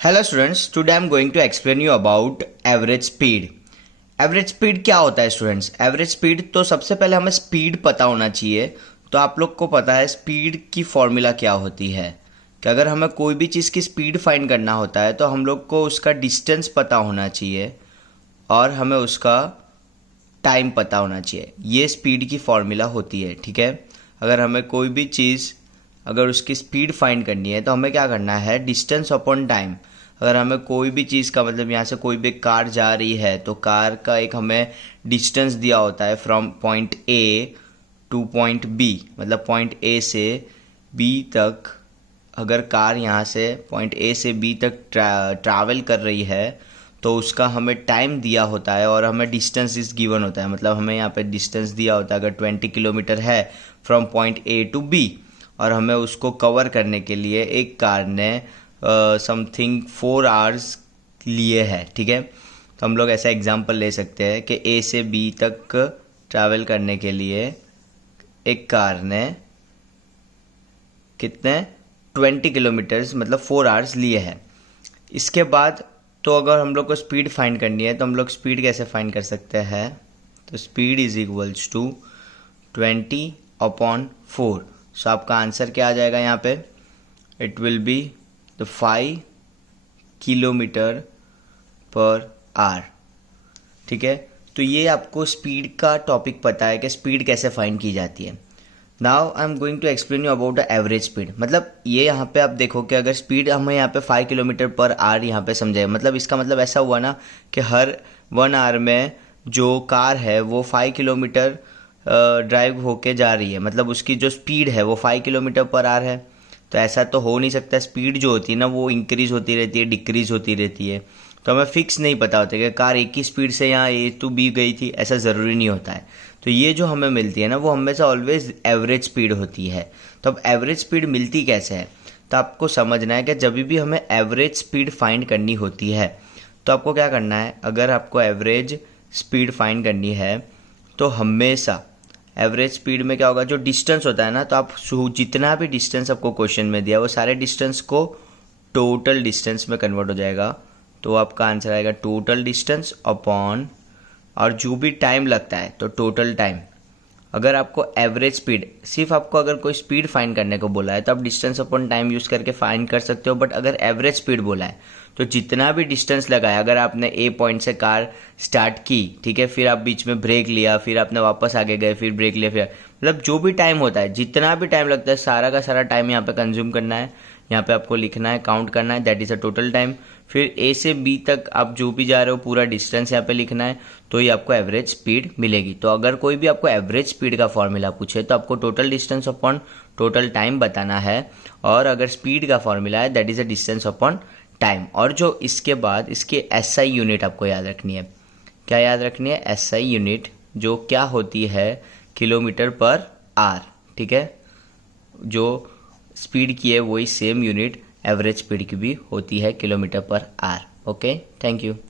Hello students, today I am going to explain you about average speed. Average speed क्या होता है students? Average speed तो सबसे पहले हमें स्पीड पता होना चाहिए। तो आप लोग को पता है स्पीड की फॉर्मूला क्या होती है कि अगर हमें कोई भी चीज़ की स्पीड फाइंड करना होता है तो हम लोग को उसका डिस्टेंस पता होना चाहिए और हमें उसका टाइम पता होना चाहिए। ये स्पीड की फॉर्मूला होती है, ठीक है। अगर हमें कोई भी चीज़ अगर उसकी स्पीड फाइंड करनी है तो हमें क्या करना है, डिस्टेंस अपॉन टाइम। अगर हमें कोई भी चीज़ का मतलब यहाँ से कोई भी कार जा रही है तो कार का एक हमें डिस्टेंस दिया होता है from point A to point B, मतलब पॉइंट ए से बी तक। अगर कार यहाँ से पॉइंट ए से बी तक ट्रैवल कर रही है तो उसका हमें टाइम दिया होता है और हमें डिस्टेंस इस गिवन होता है। मतलब हमें यहाँ पे डिस्टेंस दिया होता है, अगर 20 किलोमीटर है from point A to B और हमें उसको कवर करने के लिए एक कार ने समथिंग 4 आवर्स लिए है, ठीक है। तो हम लोग ऐसा एग्जांपल ले सकते हैं कि ए से बी तक ट्रैवल करने के लिए एक कार ने कितने 20 किलोमीटर्स मतलब 4 आवर्स लिए हैं। इसके बाद तो अगर हम लोग को स्पीड फाइंड करनी है तो हम लोग स्पीड कैसे फाइंड कर सकते हैं? तो स्पीड इज इक्वल्स टू 20/4। सो आपका आंसर क्या आ जाएगा यहाँ पे? It will be the 5 kilometre per hour, ठीक है। तो ये आपको स्पीड का टॉपिक पता है कि स्पीड कैसे फाइंड की जाती है। Now I am going to explain you about the average speed. मतलब ये यहाँ पे आप देखो कि अगर स्पीड हमें यहाँ पे 5 किलोमीटर पर आवर यहाँ पे समझे, मतलब इसका मतलब ऐसा हुआ ना कि हर 1 आवर में जो कार है वो 5 किलोमीटर ड्राइव होके जा रही है, मतलब उसकी जो स्पीड है वो 5 किलोमीटर पर आवर है। तो ऐसा तो हो नहीं सकता। स्पीड जो होती है ना वो इंक्रीज होती रहती है, डिक्रीज होती रहती है। तो हमें फिक्स नहीं पता होता कि कार एक ही स्पीड से यहाँ ए टू बी गई थी, ऐसा ज़रूरी नहीं होता है। तो ये जो हमें मिलती है ना वो हमेशा ऑलवेज एवरेज स्पीड होती है। तो अब एवरेज स्पीड मिलती कैसे है? तो आपको समझना है कि जब भी हमें एवरेज स्पीड फाइंड करनी होती है तो आपको क्या करना है, अगर आपको एवरेज स्पीड फाइंड करनी है तो हमेशा एवरेज स्पीड में क्या होगा, जो डिस्टेंस होता है ना, तो आप जितना भी डिस्टेंस आपको क्वेश्चन में दिया वो सारे डिस्टेंस को टोटल डिस्टेंस में कन्वर्ट हो जाएगा। तो आपका आंसर आएगा टोटल डिस्टेंस अपॉन, और जो भी टाइम लगता है तो टोटल टाइम। अगर आपको एवरेज स्पीड, सिर्फ आपको अगर कोई स्पीड फाइंड करने को बोला है तो आप डिस्टेंस अपॉन टाइम यूज़ करके फाइंड कर सकते हो। बट अगर एवरेज स्पीड बोला है तो जितना भी डिस्टेंस लगा है, अगर आपने ए पॉइंट से कार स्टार्ट की, ठीक है, फिर आप बीच में ब्रेक लिया, फिर आपने वापस आगे गए, फिर ब्रेक लिया, फिर मतलब जो भी टाइम होता है, जितना भी टाइम लगता है सारा का सारा टाइम यहाँ पे कंज्यूम करना है। यहाँ पे आपको लिखना है, काउंट करना है, that is a total time. फिर ए से बी तक आप जो भी जा रहे हो पूरा डिस्टेंस यहाँ पे लिखना है, तो ही आपको एवरेज स्पीड मिलेगी। तो अगर कोई भी आपको एवरेज स्पीड का फॉर्मूला पूछे तो आपको total distance upon total time बताना है, और अगर स्पीड का फॉर्मूला है that is a distance upon time. और जो इसके बाद इसके SI यूनिट आपको याद रखनी है। क्या याद रखनी है? SI यूनिट, जो क्या होती है, किलोमीटर पर आवर, ठीक है। जो स्पीड की है वही सेम यूनिट एवरेज स्पीड की भी होती है, kilometre per hour. Okay, thank you.